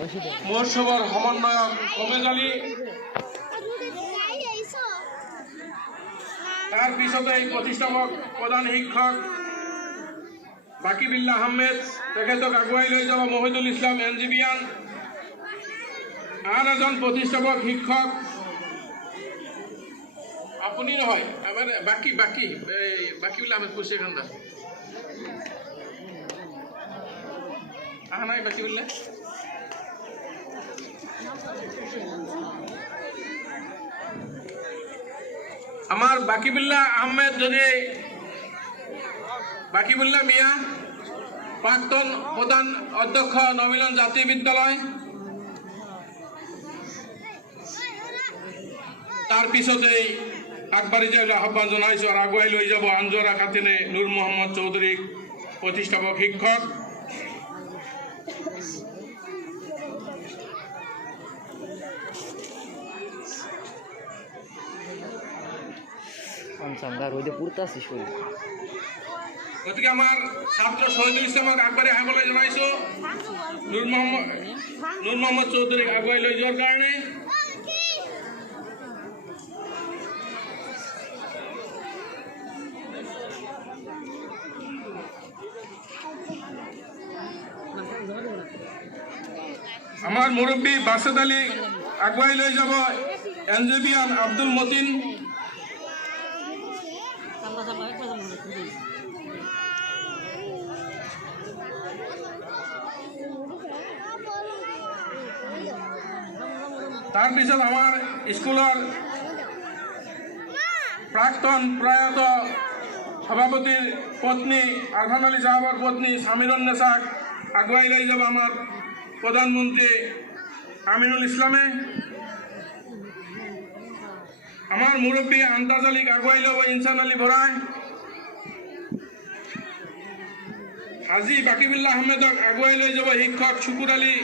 মহোৎসৱৰ সমন্বয়ক কমেজ আলী, তাৰ পিছতে প্ৰতিষ্ঠাপক প্ৰধান শিক্ষক বাকিবিল্লাহ আহমেদ, তেখেতক আগুৱাই লৈ যাব মহিদুল ইছলাম এনজিবিয়ান। আন এজন প্ৰতিষ্ঠাপক শিক্ষক আপুনি নহয়, আমাৰ বাকিবিল্লাহ আহমেদ কৈছে এখানটা আহা নাই বাকিবিল্লাহ। আমার বাকিবুল্লাহ আহমেদ যদি বাকিবুল্লাহ মিয়া, প্রাক্তন প্রধান অধ্যক্ষ নবীনগঞ্জ জাতীয় বিদ্যালয়, তার পিছতেই আগবাড়ি যাইলে আহ্বান জানাইছো আর আগুয়াই লই যাব আঞ্জরা খাতিনে নূর মোহাম্মদ চৌধুরী, প্রতিষ্ঠাপক শিক্ষক। গতিকে আমার ছাত্র শহীদুল ইসলামক আগবাড়ি আহিবলৈ জানাইছো, নূর মোহাম্মদ চৌধুরীক আগুৱাই লৈ যোৱাৰ কাৰণে। আমাৰ মুৰব্বী বাসেদ আলী আগুৱাই লৈ যাব এনজিবিয়ান আব্দুল মতিন। তাৰ পিছত আমাৰ স্কুলেৰ প্ৰাক্তন প্ৰয়াত সভাপতিৰ পত্নী আৰফান আলী সাহাবাৰ পত্নী সামিৰুন্নেসাক আগুৱাই লৈ যাব আমাৰ প্ৰধানমন্ত্ৰী আমিনুল ইসলামে। আমাৰ মুৰব্বী আন্তাজ আলীক আগুৱাই লব ইনসান আলী বৰাই। হাজি বাকিবুল্লাহ আহমেদক আগুৱাই লৈ যাব শিক্ষক শুকুৰ আলী।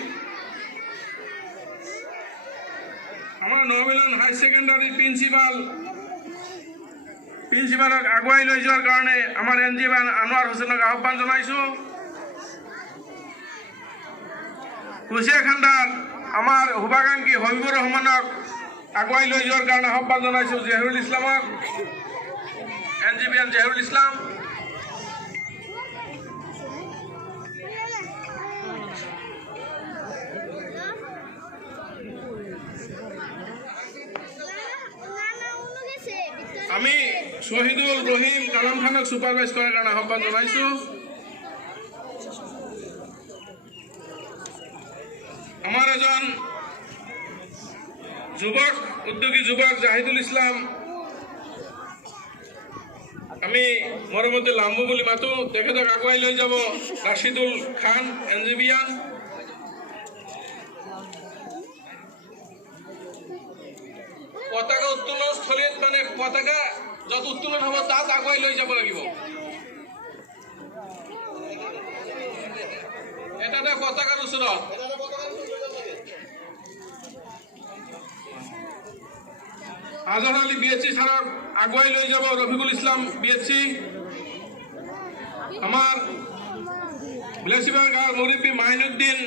আমাৰ নবীলন হাই সেকেন্ডাৰি প্ৰিন্সিপালক আগুৱাই লৈ যোৱাৰ কাৰণে আমাৰ এনজিবান আনোয়াৰ হোসেনক আহ্বান জানাইছো। কুশিয়াখান্দাৰ আমাৰ শুভাকাঙ্ক্ষী হবিবুৰ ৰহমানক আগুৱাই লৈ যোৱাৰ কাৰণে আহ্বান জানাইছো। জহিরুল ইসলামক, এনজিবিয়ান জহিরুল ইসলাম। আমি শহীদুল রহিম কালাম খানক সুপারভাইজ করার কারণে আহ্বান জানাইছো। আমার এজন উদ্যোগী যুবক জাহিদুল ইসলাম, আমি মরমতে লাম্বু বলে মাতো, তেখেতক আগুৱাই লৈ যাব রাশিদুল খান এনজিবিয়ান। পতাকা উত্তোলন স্থলীত মানে পতাকা যত উত্তোলন হব তাত আগুৱাই লৈ যাব লাগিব। এটা পতাকাৰ ওচৰত আজহাৰ আলী বিএসসি ছাড়ক আগুৱাই লৈ যাব ৰফিকুল ইসলাম বিএসসি। আমাৰ বিলাসীবাগ গাঁৱৰ মুৰব্বী মাইনুদ্দিন,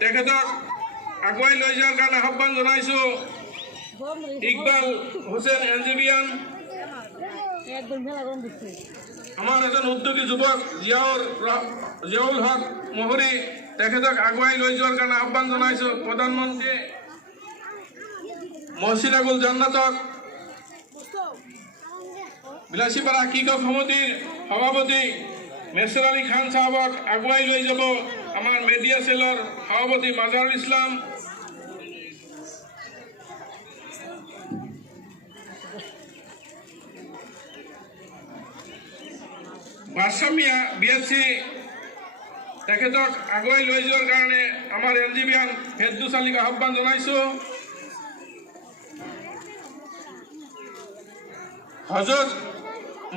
তেখেতক আগুৱাই লৈ যোৱাৰ কাৰণে আহ্বান জনাইছো। ইকবাল হোসেন এনজিবিয়ান। আমাৰ এজন উদ্যোগী যুবক জিয়াউল হক মহৰী, তেখেতক আগুৱাই লৈ যোৱাৰ কাৰণে আহ্বান জনাইছো। প্ৰধানমন্ত্ৰী মহসিনাগুল জান্নাতক, বিলাসীপাড়া কৃষক সমিতিৰ সভাপতি মেসৰ আলী খান সাহাবক আগুৱাই লৈ যাব আমাৰ মিডিয়া সেলৰ সভাপতি মাজাৰুল ইসলাম। বাদশামিয়া বিএসসি, তেখেতক আগুৱাই লৈ যোৱাৰ কাৰণে আমাৰ এনজিবিয়ান ফেৰদৌস আলীক আহ্বান জনাইছো।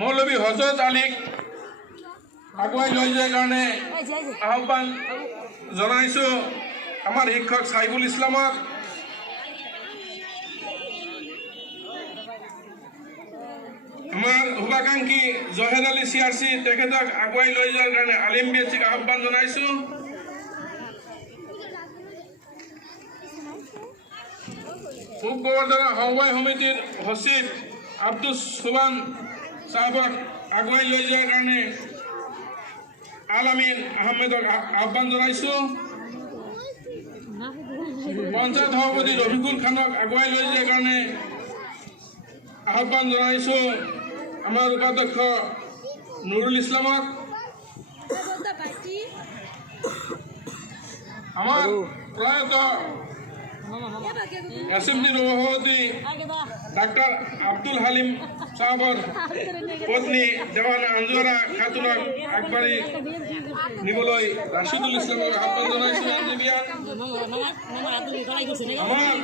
মৌলবী হজৰত আলীক আগুৱাই লৈ যোৱাৰ কাৰণে আহ্বান জনাইছো। আমাৰ শিক্ষক সাইফুল ইসলামক, আমাৰ শুভাকাঙ্ক্ষী জহেদ আলী সিআৰসি, তেখেতক আগুৱাই লৈ যোৱাৰ কাৰণে আলিম বিএসসিক আহ্বান জনাইছো। পূব গোবৰ্ধনা সমবায় সমিতিৰ সচিব আব্দুল সুবান সাহেবক আগুৱাই লৈ যোৱাৰ কাৰণে আল আমিন আহমেদক আহ্বান জনাইছোঁ। পঞ্চায়ত সভাপতি ৰফিকুল খানক আগুৱাই লৈ যোৱাৰ কাৰণে আহ্বান জনাইছোঁ। আমাৰ উপাধ্যক্ষ নুৰুল ইছলামক, আমার প্রয়াত অ্যাসেম্বলির সভাপতি ডাক্তার আব্দুল হালিম সাহেবর পত্নী দেওয়ান আঞ্জুরা খাতুনক আগবাড়ি নিবলৈ রাশিদুল ইসলামক আহ্বান জনাইছোঁ। আমার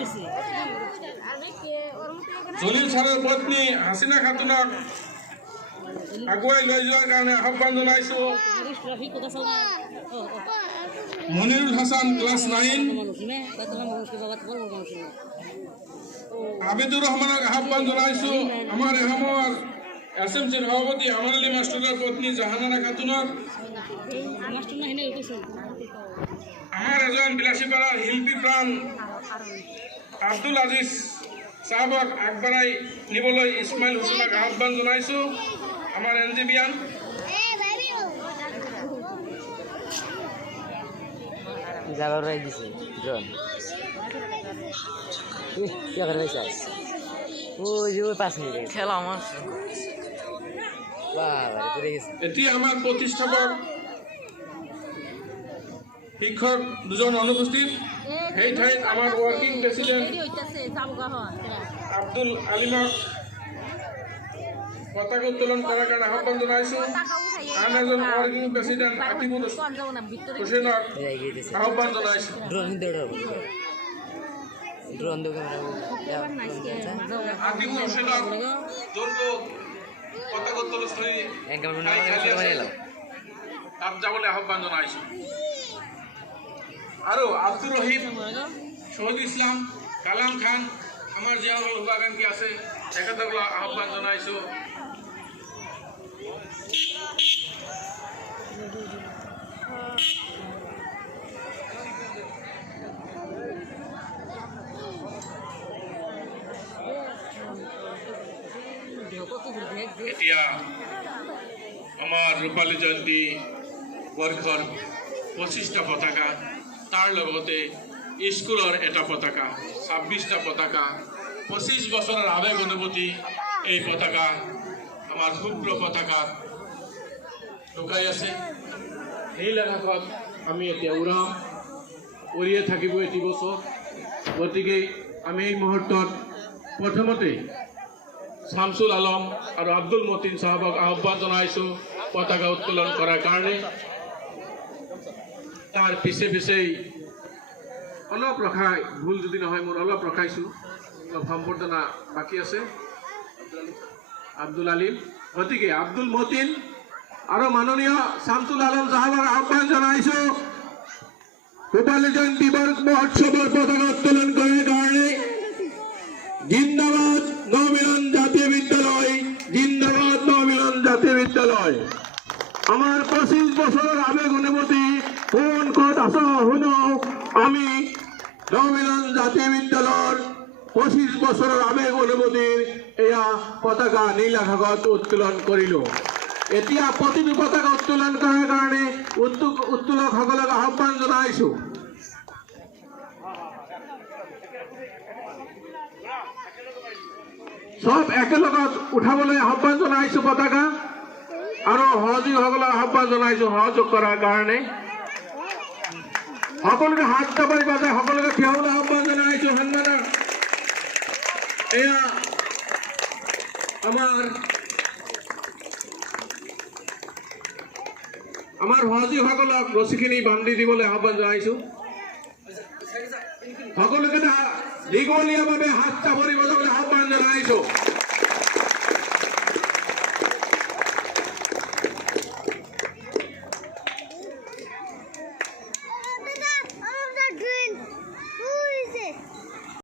জলিল ছাৰৰ পত্নী হাসিনা খাতুনক আগুৱাই লৈ যোৱাৰ কাৰণে আহ্বান জনাইছোঁ। মনিৰুল হাসান ক্লাস 9, আবিদুৰ ৰহমানক আহ্বান জনাইছোঁ। আমাৰ এহামৰ এছএমচিৰ সভাপতি আমাৰ আলী মাষ্টৰৰ পত্নী জাহানাৰা খাতুনক, আমাৰ এজন বিলাসীপাৰাৰ শিল্পী প্ৰাণ আব্দুল আজিজ সাহেবক আগবঢ়াই নিবলৈ ইছমাইল হুছেইনক আহ্বান জনাইছোঁ। আমাৰ এনজিবিয়ান যাবার রাই দিছে জন কি করে চাই ওই যে 5 মিনিট খেলা আমার বাবা রে গেছে। এটি আমার প্রতিষ্ঠাপক শিক্ষক দুজন অনুপস্থিত। সেই ঠাইত আমার ওয়ার্কিং প্রেসিডেন্ট আব্দুল আলিমক পতাকা উত্তোলন করার কারণে আহ্বান জনাইছোঁ। আন এজন ওয়ার্কিং প্রেসিডেন্ট আতিকুর হোসেনক আহ্বান জনাইছোঁ। ড্রোন দো ক্যামেরা আতিকুর হোসেনক যোনটো পতাকা উত্তোলনস্থলী তাত যাবলৈ আহ্বান জনাইছোঁ। আৰু আব্দুৰ ৰহিম, শহীদ ইসলাম, কালাম খান, আমাৰ যিসকল শুভাকাংক্ষী আছে তেখেতসকলক আহ্বান জনাইছোঁ। এতিয়া আমাৰ ৰূপালী জয়ন্তী বৰ্ষৰ 25টা পতাকা, তাৰ লগতে স্কুলৰ এটা পতাকা, 26টা পতাকা, 25 বছৰৰ আবেগ অনুভূতি এই পতাকা আমাৰ শুভ্ৰ পতাকাত লুকাই আছে। নীল আকাশত আমি এতিয়া উৰাম, উৰিয়ে থাকিব এটি বছৰ। গতিকে আমি এই মুহূৰ্তত প্ৰথমতে শামসুল আলম আৰু আব্দুল মতিন সাহেবক আহ্বান জনাইছোঁ পতাকা উত্তোলন কৰাৰ কাৰণে। তাৰ পিছে পিছেই অলপ ৰখাই, ভুল যদি নহয় মোৰ অলপ ৰখাইছোঁ, অলপ সম্বৰ্ধনা বাকী আছে। আব্দুল আলিম, গতিকে আব্দুল মতিন আৰু মাননীয় শামসুল আলম সাহেবক আহ্বান জনাইছোঁ ৰূপালী জয়ন্তী মহোৎসৱৰ পতাকা উত্তোলন কৰাৰ কাৰণে। জিন্দাবাদ নবীন জাতীয় বিদ্যালয়, জিন্দাবাদ নবীন জাতীয় বিদ্যালয়। আমার 25 বছরের আবেগ অনুভূতি কোন কত আস শুনো। আমি নবীন জাতীয় বিদ্যালয়ের 25 বছরের আবেগ অনুভূতির এয়া পতাকা নীল আকাশত উত্তোলন করিলো। এতিয়া প্রতিটি পতাকা উত্তোলন করার কারণে উত্তোলকসকলক আহ্বান জনাইছোঁ। সব একেলগত উঠাবলৈ আহ্বান জনাইছোঁ পতাকা, আৰু সহযোগীসকলক আহ্বান জনাইছোঁ সহযোগ কৰাৰ কাৰণে। সকলোকে হাত দাবাই বাজাই সকলোকে থিয় হ'বলৈ আহ্বান জনাইছোঁ। সন্মানৰ এয়া আমাৰ সহযোগীসকলক ৰছীখিনি বান্ধি দিবলৈ আহ্বান জনাইছোঁ। সকলোকে দীঘলীয়াভাৱে হাত চাপৰি বজাবলৈ আহ্বান জনাইছোঁ।